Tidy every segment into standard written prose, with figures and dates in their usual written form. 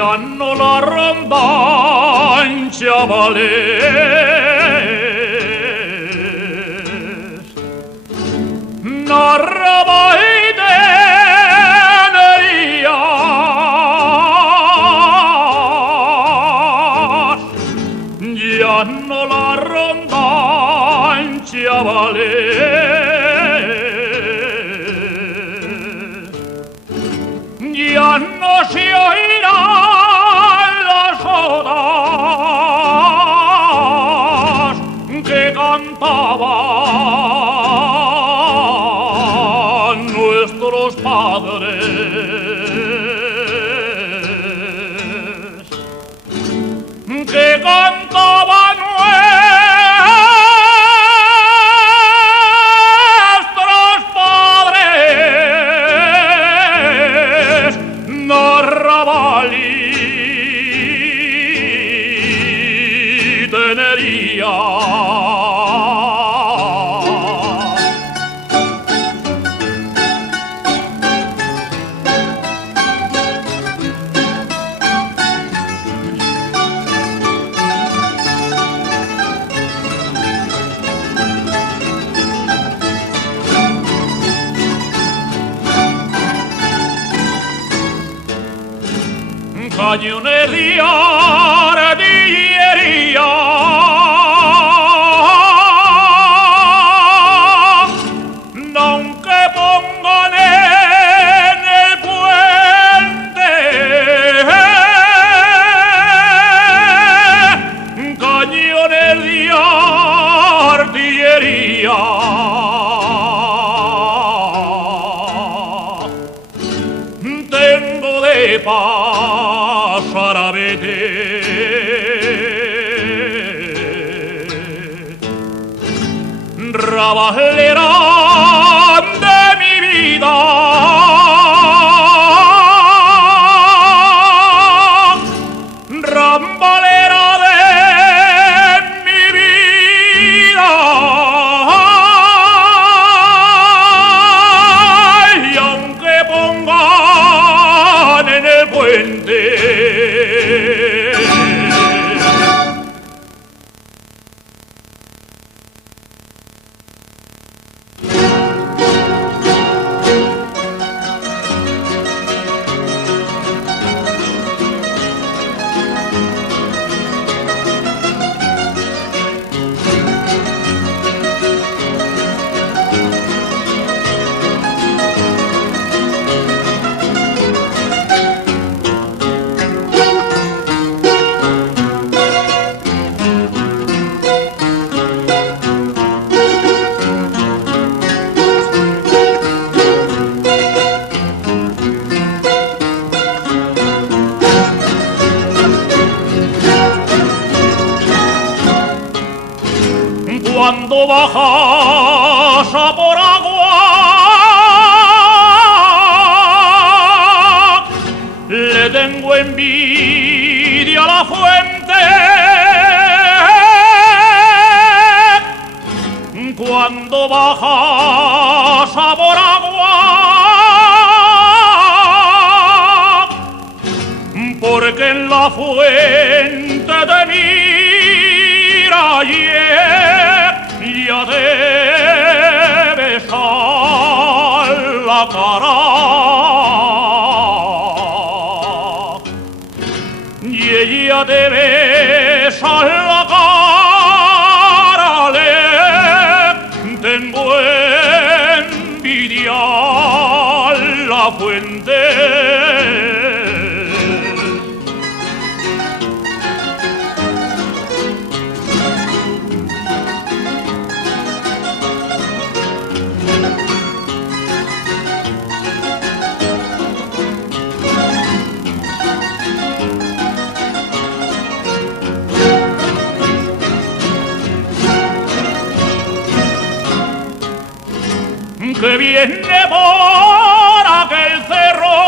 ya no la rondan chavales, narraba y tenería, ya no la rondan chavales, ya no se oirán las odas que cantaban nuestros padres, que cantaban nuestros padres, narrabal y tenería. Cañonería, artillería, aunque pongan en el puente cañonería, artillería, tengo de pasar a vete, rabalera de mi vida, rambalera de mi vida, y aunque pongan en el puente cuando bajas a por agua, le tengo envidia a la fuente. Cuando bajas a por agua, porque en la fuente te mira y ya te besar la cara, y ella te besa la cara, le tengo envidia a la fuente. Que viene por aquel cerro,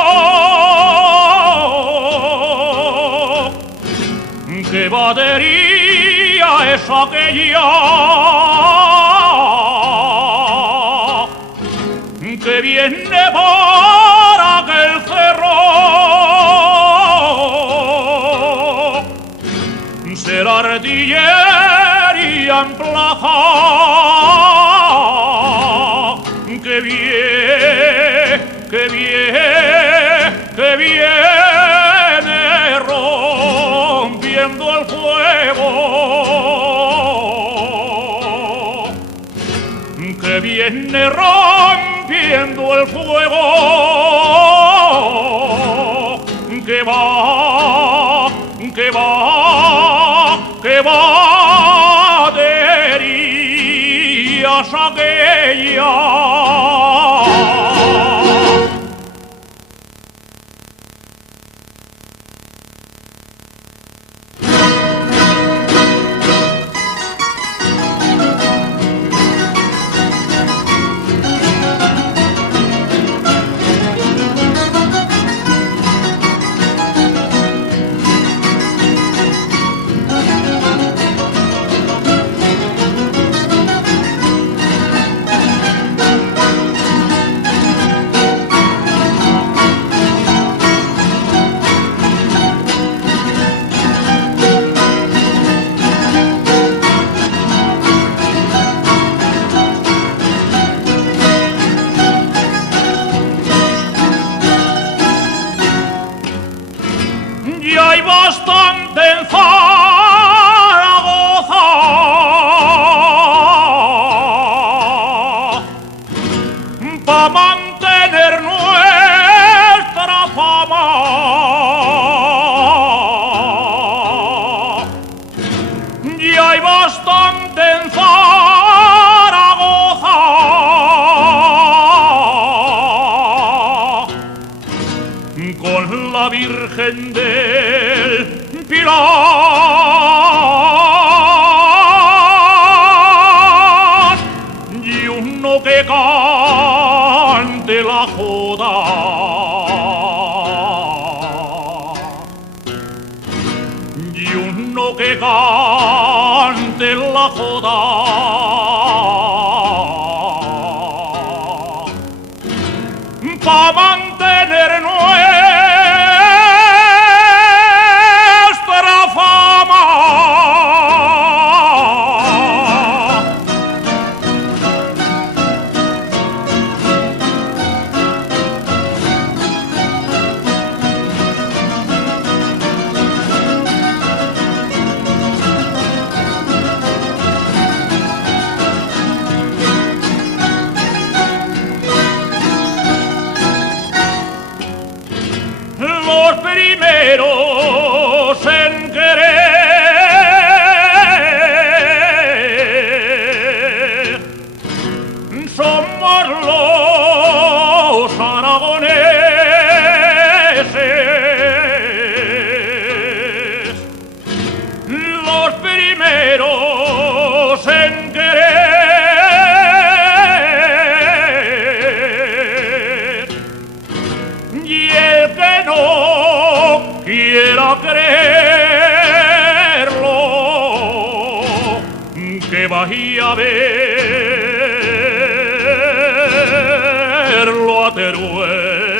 que batería es aquella, que viene por aquel cerro, que viene rompiendo el fuego, que viene rompiendo el fuego, que va, que va, que va de heridas aquellas. Ya hay bastante en Zaragoza pa' mantener nuestra fama. Ya hay bastante en Zaragoza con la Virgen del Pilar y uno que cante la joda, y uno que cante la joda, pa' mantener nuestra fama. Los primeros en querer somos los aragoneses, los primeros en querer, y el que no quiera creerlo, que vaya a verlo a Teruel,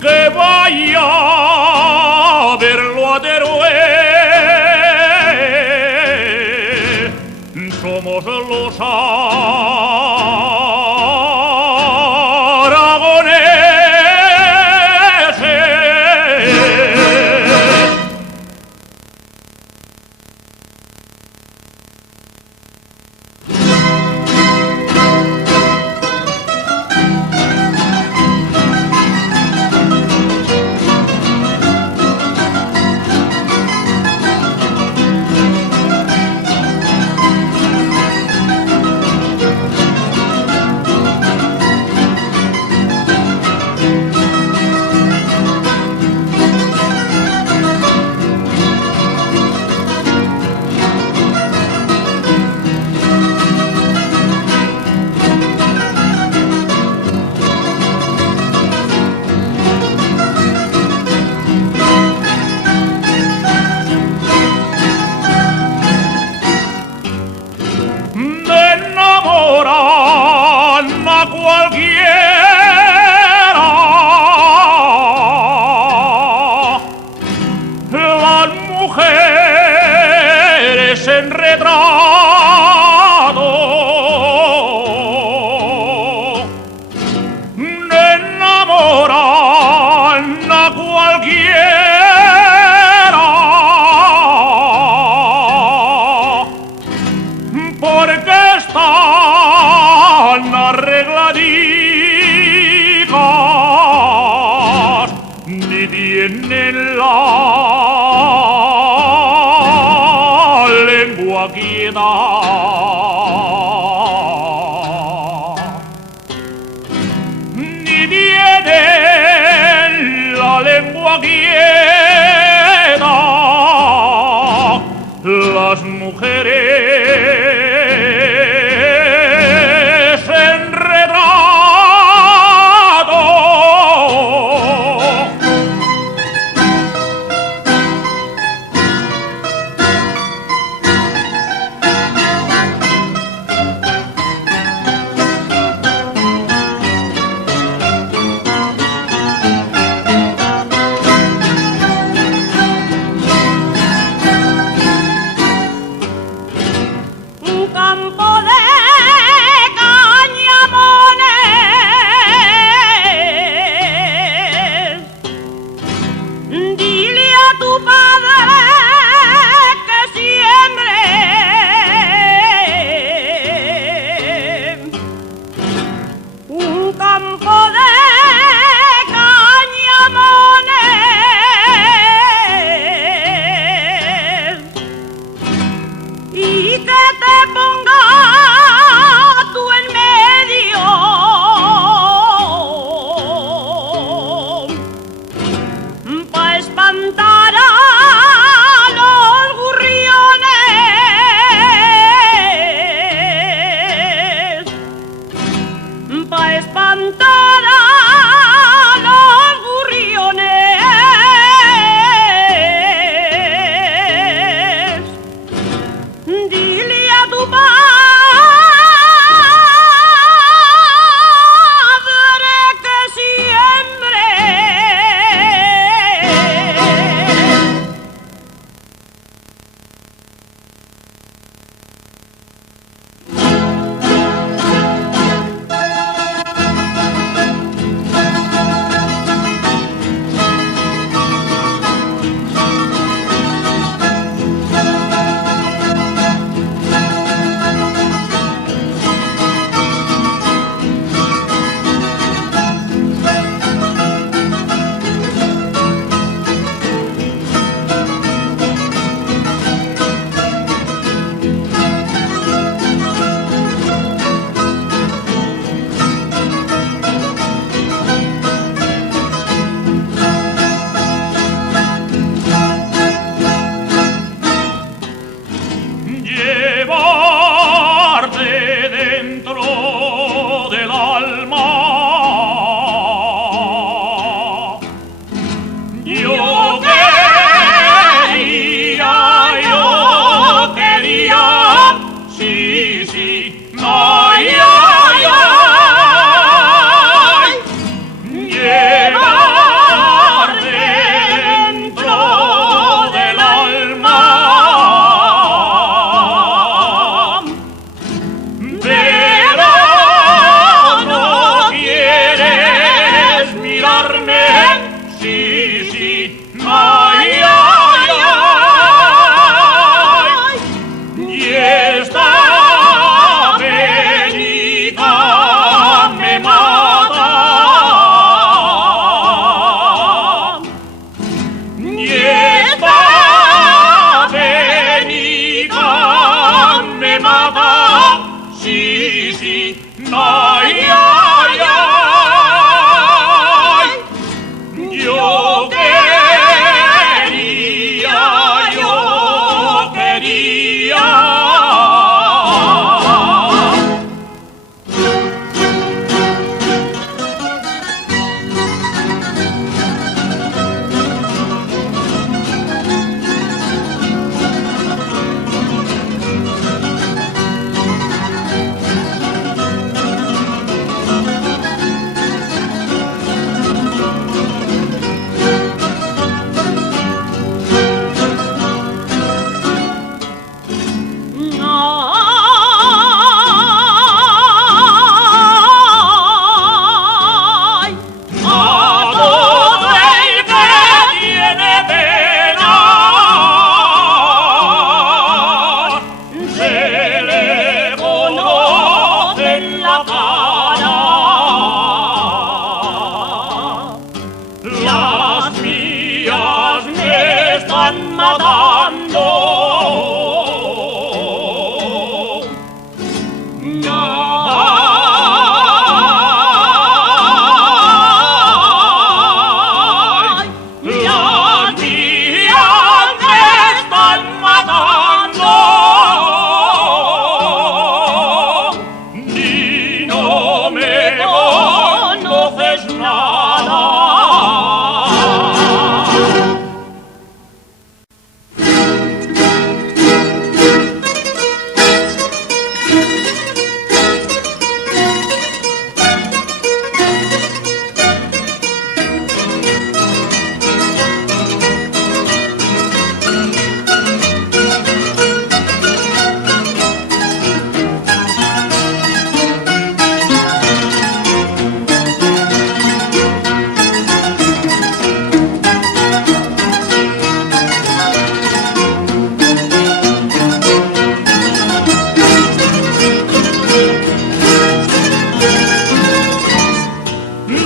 que vaya a verlo a Teruel. Somos los cantar a los gorriones. Dile a tu padre que siempre llevarte dentro del alma. Yo quería, sí, sí, ay, ay, ay, llevarte dentro del alma. Pero no quieres mirarme, sí, sí, ay, ay, ay, y esta penita me mata, y esta penita me mata, sí, sí, ay, ay, ay, yo quería, yo quería. Las mías me están matando. Ay, las mías me están matando. Y no me conoces nada.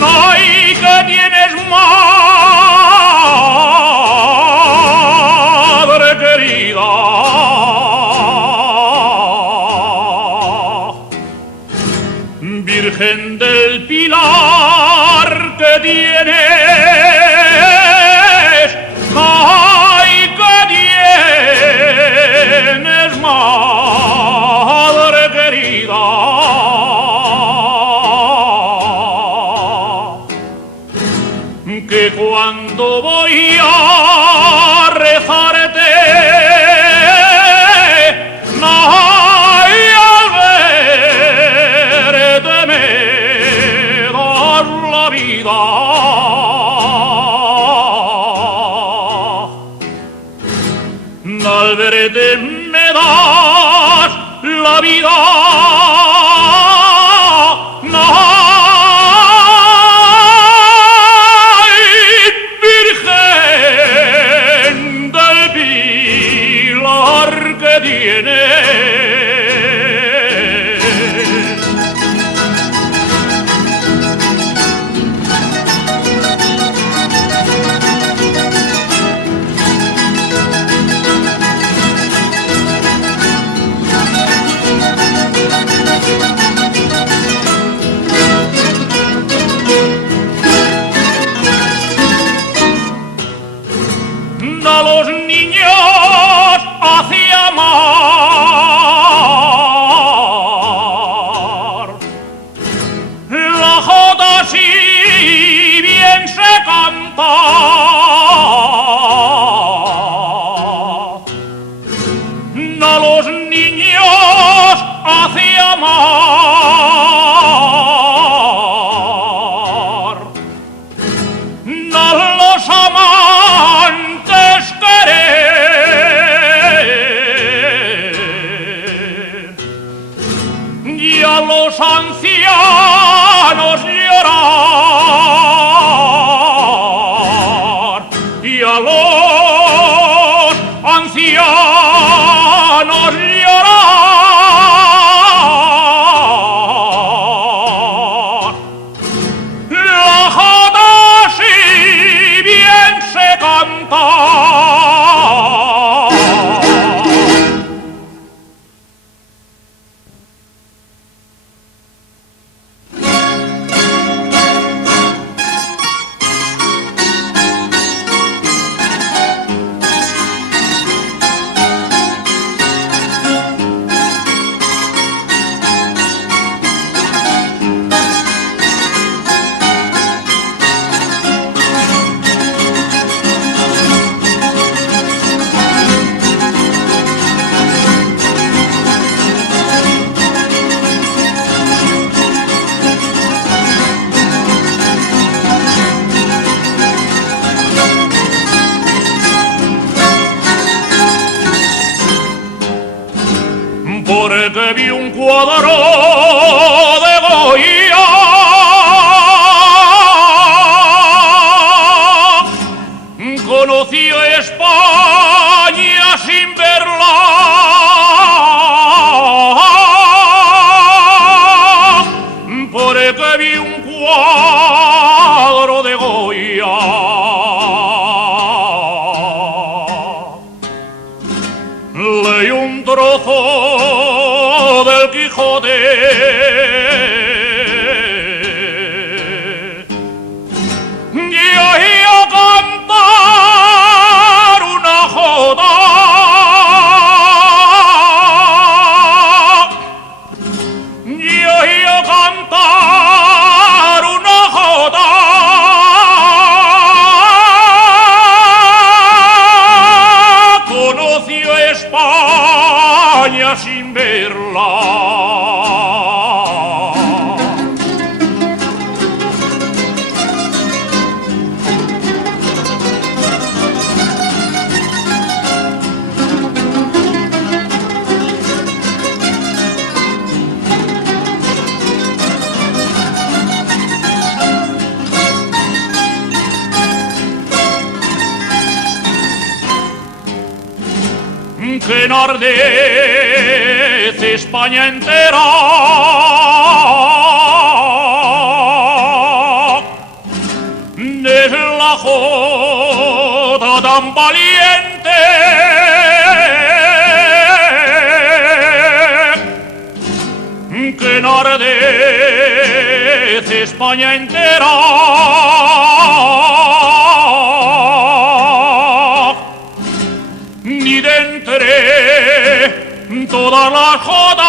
Ay, que tienes madre querida, Virgen del Pilar que tienes, ay, que tienes madre querida. cuando voy a rezarte, ay, al verte me das la vida. Al verte me das la vida. A los niños hace amar. La jota si bien se canta, a los niños hace amar. A los amantes y a los ancianos llorar, y a los ancianos llorar. La jota si bien se canta. Porque vi un cuadro de Goya conocí España sin verla, porque vi un cuadro de Goya. Leí un trozo del Quijote y oí cantar una jota y oí cantar una jota. Conoció España sin verla. Que enardece España entera, es la jota tan valiente que enardece España entera. Ni de entre todas las jotas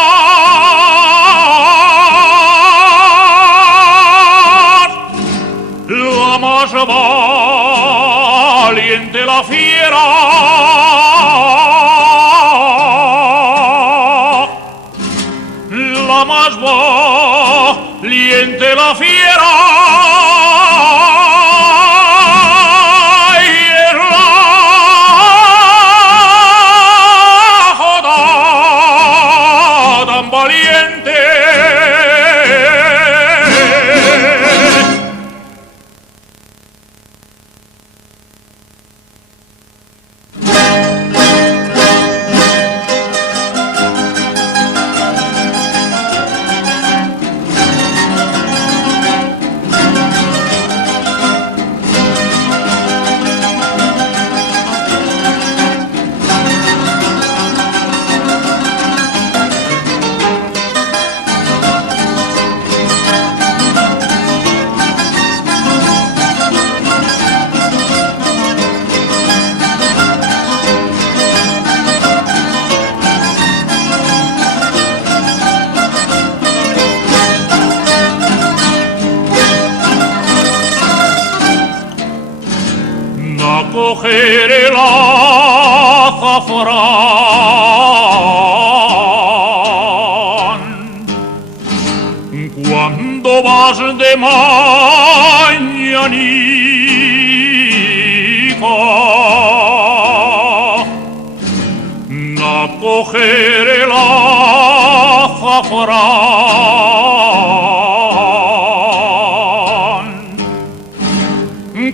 la más valiente la fiera, la más valiente la fiera, y es la joda tan valiente. Coger el azafrán cuando vas de mañanica a coger el azafrán.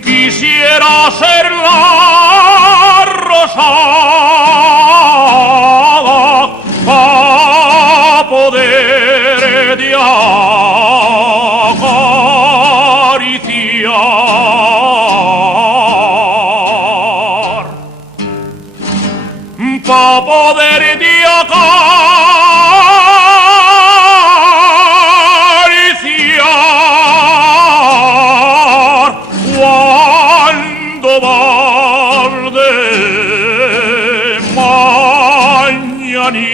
Quisiera ser la rosada para poder de acariciar, para poder de acariciar cuando vas de mañanita.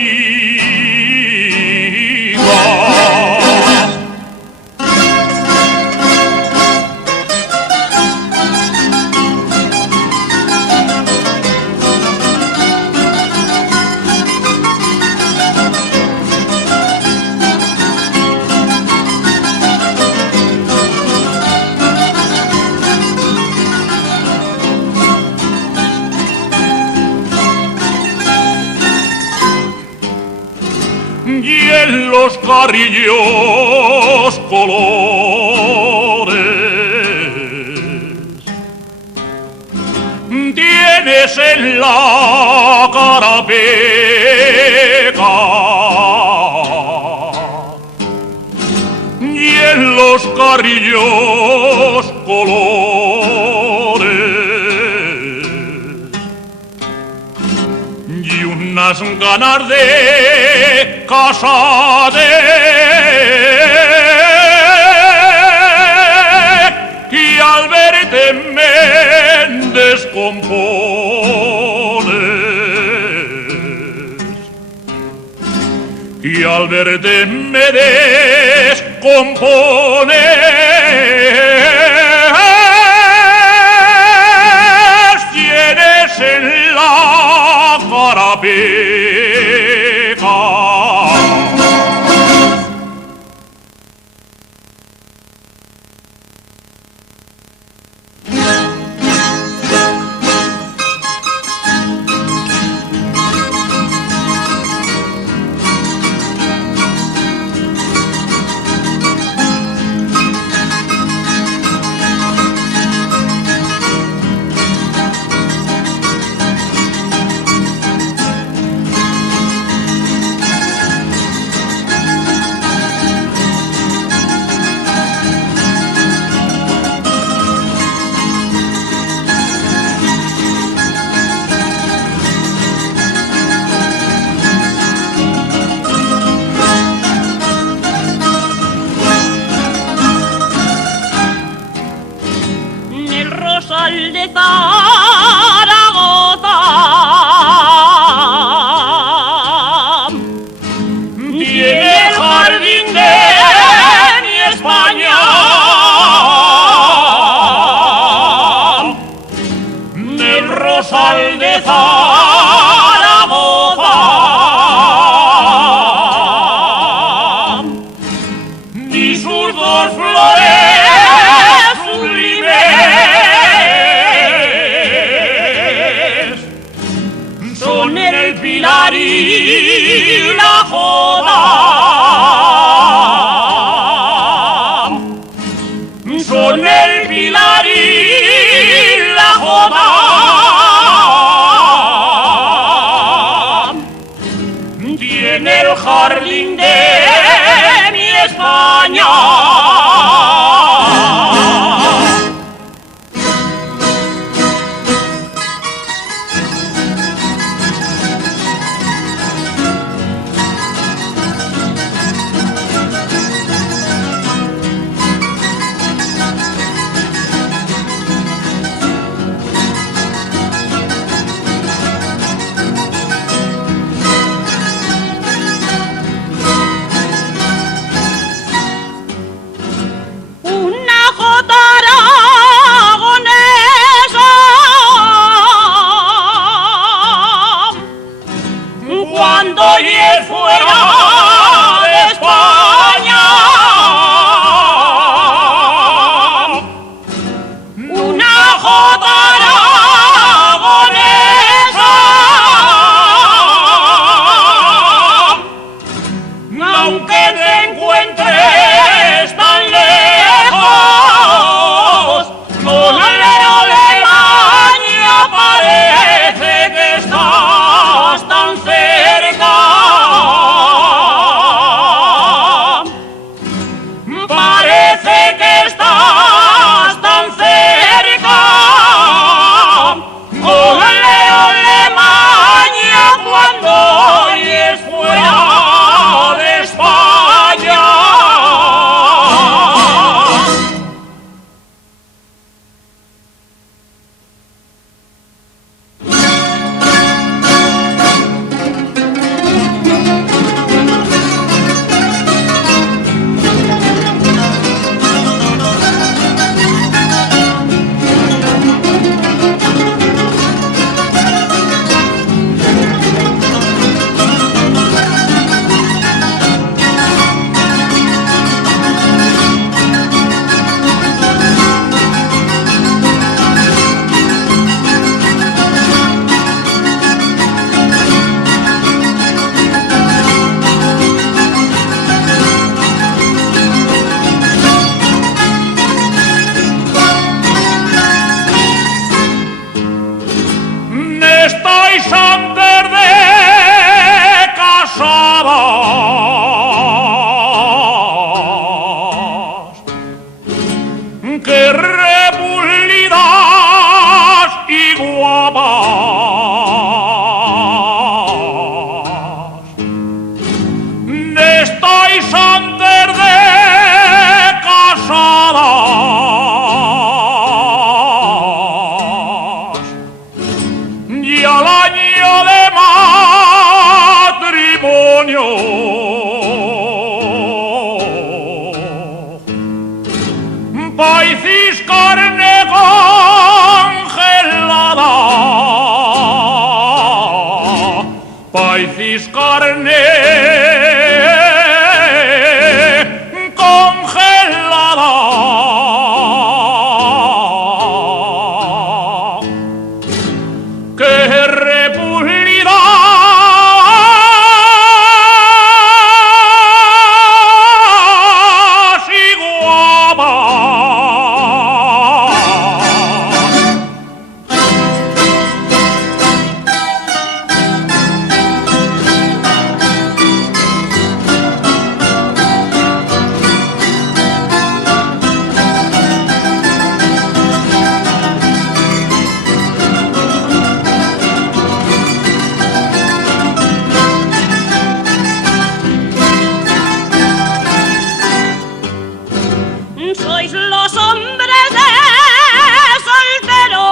Y en los carrillos colores tienes en la cara pega, y en los carrillos colores y unas ganas de casa y al verte me descompones, y al verte me descompones, tienes en la cara pega. Rosal de Zaragoza tiene el jardín de mi España, y sus dos flores sublimes son el pilar y la joda. Son el pilar y la joda. Tiene el jardín de mi España. Cuando llegue fuera de España, una jota aragonesa, aunque te encuentres tan lejos, con Alemania parece que estás tan cerca. Parece que estás tan cerca. Con Alemania cuando llegues fuera de España. Estáis antes de casadas, que repulidas y guapas. Estáis antes de casadas y al año de matrimonio paicís carne congelada, paicís carne congelada. ¡Qué repulida! ¡Y guapa! Sois los hombres de solteros,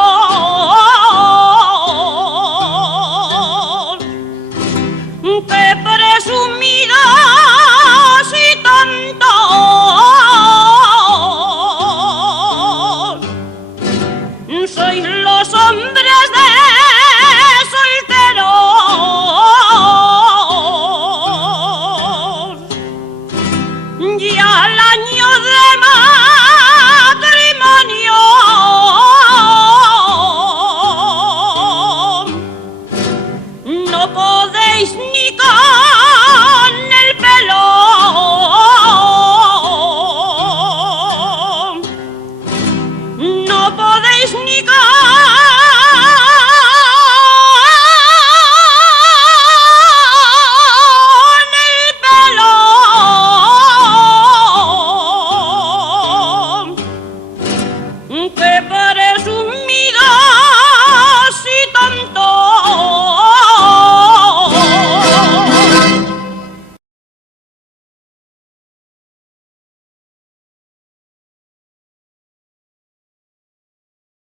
que presumidos y tontos. Sois los hombres de solteros, ya al año de